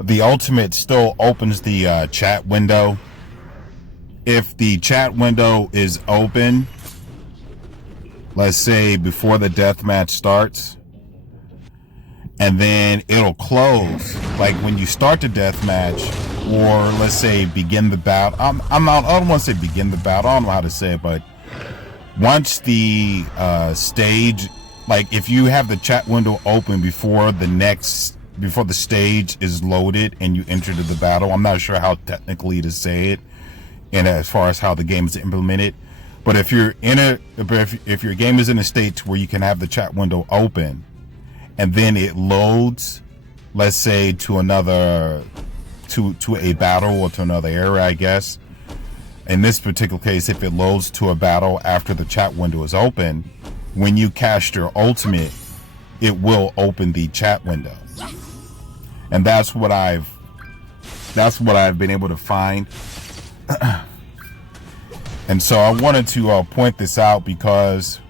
the ultimate still opens the chat window. If the chat window is open, let's say before the deathmatch starts, and then it'll close like when you start the deathmatch, or let's say begin the battle. I don't want to say begin the battle. I don't know how to say it, but once the stage, like if you have the chat window open before the stage is loaded and you enter the battle, I'm not sure how technically to say it, and as far as how the game is implemented. But if you're if your game is in a state where you can have the chat window open, and then it loads, let's say to another, to a battle or to another area, I guess. In this particular case, if it loads to a battle after the chat window is open, when you cast your ultimate, it will open the chat window. And that's what I've been able to find. And so I wanted to point this out because,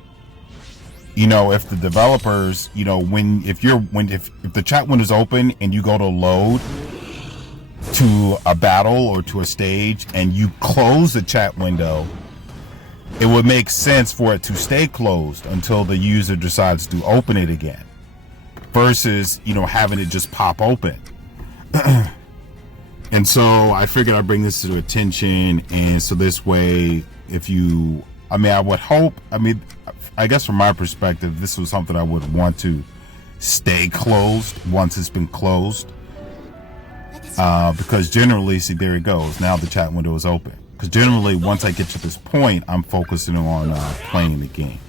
if the developers, if the chat window is open and you go to load to a battle or to a stage and you close the chat window, it would make sense for it to stay closed until the user decides to open it again, versus, having it just pop open. And so I figured I'd bring this to attention, and so this way, I guess from my perspective, this was something I would want to stay closed once it's been closed. Because generally, see, there it goes. Now the chat window is open. Because generally, once I get to this point, I'm focusing on playing the game.